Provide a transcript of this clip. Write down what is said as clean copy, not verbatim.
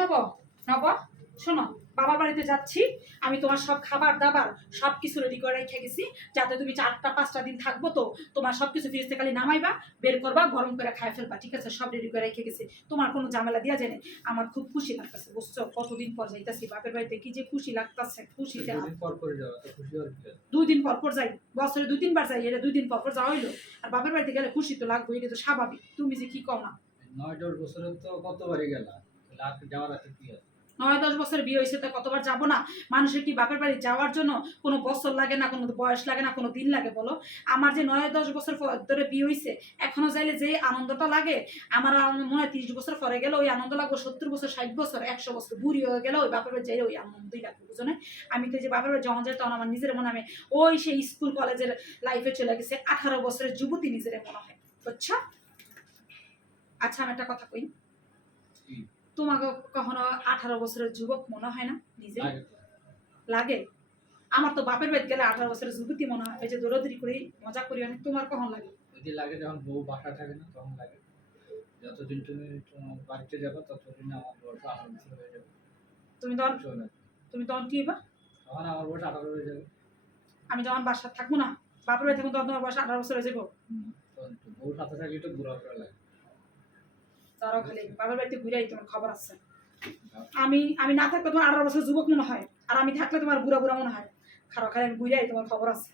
নব নব শোনো, বাবার বাড়িতে যাচ্ছি আমি, তোমার সব খাবার দাবার সব কিছু রেডি করে রেখে গেছি, যাতে তুমি 4-5টা দিন থাকবো। তো তোমার সব কিছু ফ্রিজ থেকে খালি নামাইবা, বের করবা, গরম করে খাই ফেলবা, ঠিক আছে? সব রেডি করে রেখে গেছি, তোমার কোনো ঝামেলা দিয়া জানে। আমার খুব খুশি লাগতেছে, বুঝছো? কতদিন পর যাইতাছি বাপের বাড়িতে, কি যে খুশি লাগতেছে। খুশিতে 2 দিন পর পর যাই, বছরে 2-3 বার যাই, এটা 2 দিন পর পর যাওয়া হইলো। আর বাপের বাড়িতে গেলে খুশি তো লাগবে, এটা তো স্বাভাবিক। তুমি যে কি কও না, 9-10 বছরে তো কতবারই গেলা, যাওয়ার আছে কি আছে? 9-10 বছর বিয়ে হয়েছে তো কতবার যাবো না? মানুষের কি বাপের বাড়ি যাওয়ার জন্য কোনো বছর লাগে না, কোনো বয়স লাগে না, কোনো দিন লাগে বলো? আমার যে 9-10 বছর ধরে বিয়ে হয়েছে, এখনো চাইলে যে আনন্দটা লাগে, আমার মনে হয় 30 বছর পরে গেলে ওই আনন্দ লাগবে, 70 বছর, 60 বছর, 100 বছর বুড়ি হয়ে গেলে ওই বাপের বাড়ি যাই ওই আনন্দই লাগবে, বুঝো না? আমি তো যে বাপের বাড়ি যখন যাই তখন আমার নিজের মনে, আমি ওই সেই স্কুল কলেজের লাইফে চলে গেছে, 18 বছরের যুবতী নিজের মনে হয়, বুঝছো? আচ্ছা, আমি একটা কথা কই, তোমাকে কখনো 18 বছরের যুবক মনে হয় না নিজে? লাগে। আমার তো বাপের বাড়ি গেলে 18 বছরের যুবতী মনে হয়, ওই যে দৌড়াদৌড়ি করি, মজা করি অনেক। তোমার কখন লাগে? ওই যে লাগে যখন বউ বাসা থাকে না তখন লাগে। যতদিন তুমি তোমার বাড়িতে যাবে ততদিন আমার বয়স 18 বছর হয়ে যাবে। তুমি তখন কি হইবা? তখন আমার বয়স 18 হয়ে যাবে। আমি যখন বাসা থাকবো না, বাপের বাড়ি থাকবো, তখন তোমার বয়স 18 বছর হয়ে যাবো। বউর সাথে থাকলে তো ঘোরা ফেরা লাগে। তারাও খালি বাপের বাড়িতে ঘুরাই, তোমার খবর আছে। আমি না থাকলে তোমার 18 বছর যুবক মনে হয়, আর আমি থাকলে তোমার বুড়া বুড়া মনে হয়। খারাপ খালি আমি ঘুরাই, তোমার খবর আছে।